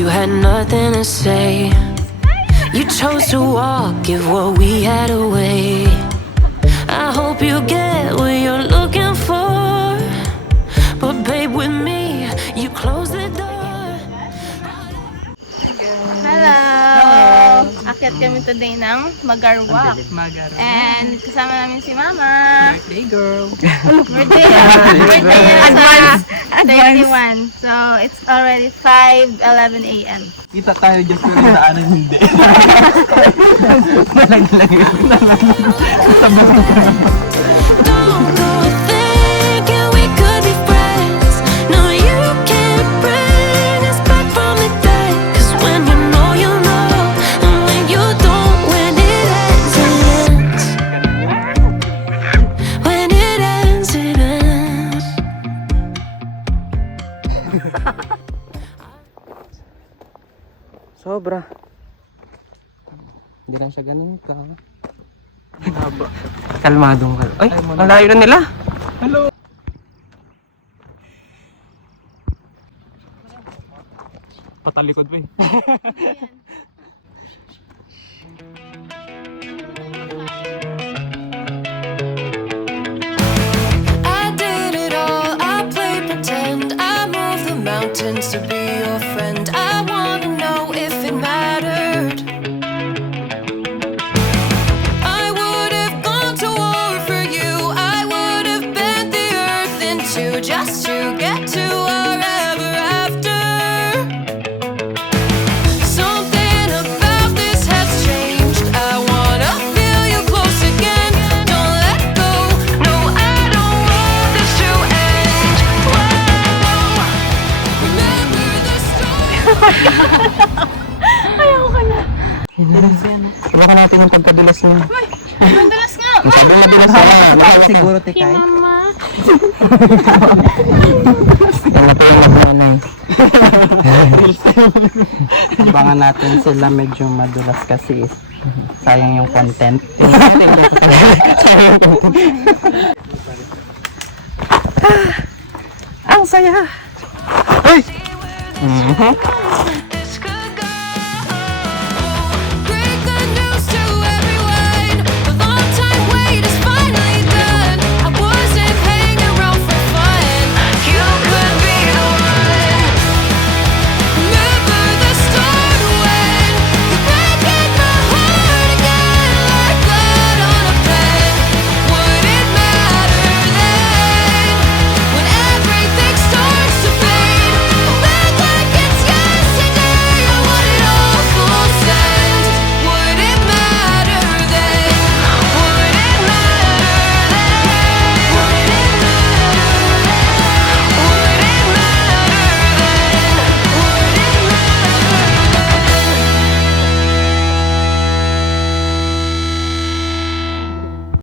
you had nothing to say. You chose to walk, give what we had away. I hope you get what you're looking for, but babe, with me, you close the door. Hello! Akyat kami today ng Magarwak. And kasama namin si Mama. Birthday girl. Birthday niya sa 31. So, it's already 5:11 a.m. Kita tayo dyan pero naanan hindi. Don't go thinking we could be friends. No, you can't bring us back from the dead. 'Cause when you know, you know. And when you don't, when it ends, it ends. When it ends, it ends. Sobra. Hindi lang siya ganun ka. Kalmadong ka. Ay, ang layo na nila. Hello. Patalikod ba eh. I did it all, I played pretend. I moved the mountains to be your friend. I wanna know if it mattered. I would have gone to war for you. I would have bent the earth in two just to get to our ever after. Something about this has changed. I wanna feel you close again. Don't let go. No, I don't want this to end. Whoa. Remember the story. Baka natin ang pagkadulas niya. Mandalas nga! Masabi na dulas na. Siguro tikay. Mama! Yan na po yung labunan. Abangan natin sila medyo madulas kasi sayang yung content. Ang saya! Ay!